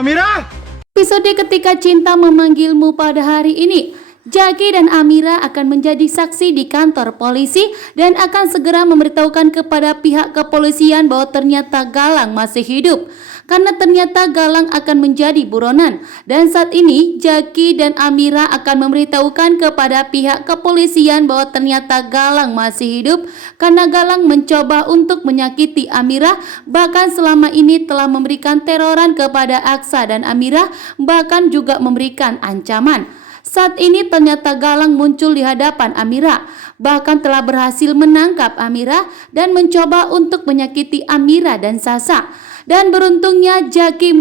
Amira! Episode Ketika Cinta Memanggilmu pada hari ini, Jaki dan Amira akan menjadi saksi di kantor polisi dan akan segera memberitahukan kepada pihak kepolisian bahwa ternyata Galang masih hidup. Karena ternyata Galang akan menjadi buronan. Dan saat ini Jaki dan Amira akan memberitahukan kepada pihak kepolisian bahwa ternyata Galang masih hidup karena Galang mencoba untuk menyakiti Amira, bahkan selama ini telah memberikan teroran kepada Aksa dan Amira, bahkan juga memberikan ancaman. Saat ini ternyata Galang muncul di hadapan Amira, bahkan telah berhasil menangkap Amira dan mencoba untuk menyakiti Amira dan Sasa. Dan beruntungnya Jaki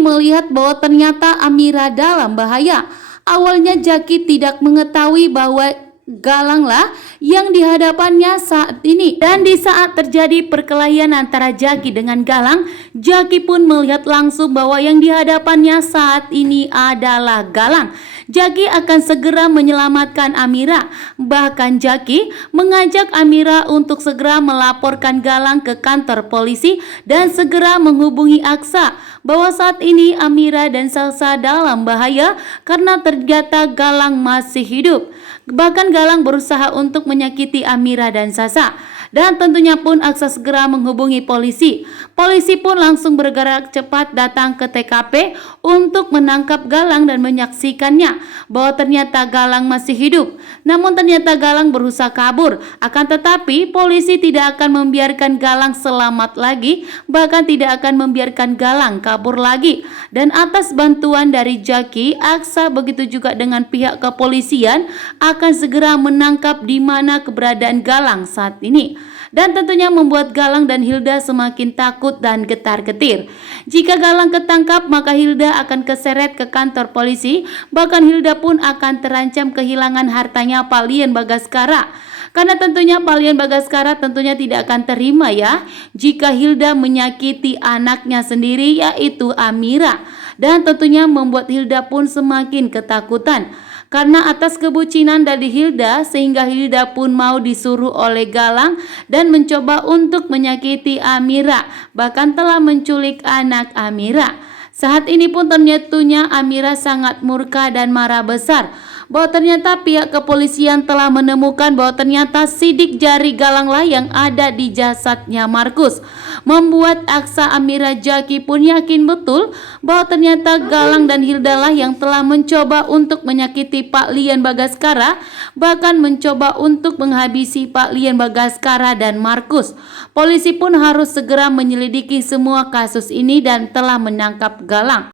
melihat bahwa ternyata Amira dalam bahaya. Awalnya Jaki tidak mengetahui bahwa Galanglah yang di hadapannya saat ini. Dan di saat terjadi perkelahian antara Jaki dengan Galang, Jaki pun melihat langsung bahwa yang di hadapannya saat ini adalah Galang. Jaki akan segera menyelamatkan Amira. Bahkan Jaki mengajak Amira untuk segera melaporkan Galang ke kantor polisi dan segera menghubungi Aksa bahwa saat ini Amira dan Sasa dalam bahaya karena ternyata Galang masih hidup. Bahkan Galang berusaha untuk menyakiti Amira dan Sasa. Dan tentunya pun Aksa segera menghubungi polisi. Polisi pun langsung bergerak cepat datang ke TKP untuk menangkap Galang dan menyaksikannya bahwa ternyata Galang masih hidup. Namun ternyata Galang berusaha kabur. Akan tetapi polisi tidak akan membiarkan Galang selamat lagi, bahkan tidak akan membiarkan Galang kabur lagi. Dan atas bantuan dari Jaki, Aksa begitu juga dengan pihak kepolisian akan segera menangkap di mana keberadaan Galang saat ini. Dan tentunya membuat Galang dan Hilda semakin takut dan getar-getir. Jika Galang ketangkap, maka Hilda akan keseret ke kantor polisi. Bahkan Hilda pun akan terancam kehilangan hartanya Pak Lian Bagaskara. Karena tentunya Pak Lian Bagaskara tentunya tidak akan terima ya jika Hilda menyakiti anaknya sendiri, yaitu Amira. Dan tentunya membuat Hilda pun semakin ketakutan. Karena atas kebucinan dari Hilda, sehingga Hilda pun mau disuruh oleh Galang dan mencoba untuk menyakiti Amira, bahkan telah menculik anak Amira. Saat ini pun ternyata Amira sangat murka dan marah besar bahwa ternyata pihak kepolisian telah menemukan bahwa ternyata sidik jari Galanglah yang ada di jasadnya Markus. Membuat Aksa, Amira, Jaki pun yakin betul bahwa ternyata Galang dan Hilda lah yang telah mencoba untuk menyakiti Pak Lian Bagaskara, bahkan mencoba untuk menghabisi Pak Lian Bagaskara dan Markus. Polisi pun harus segera menyelidiki semua kasus ini dan telah menangkap Galang.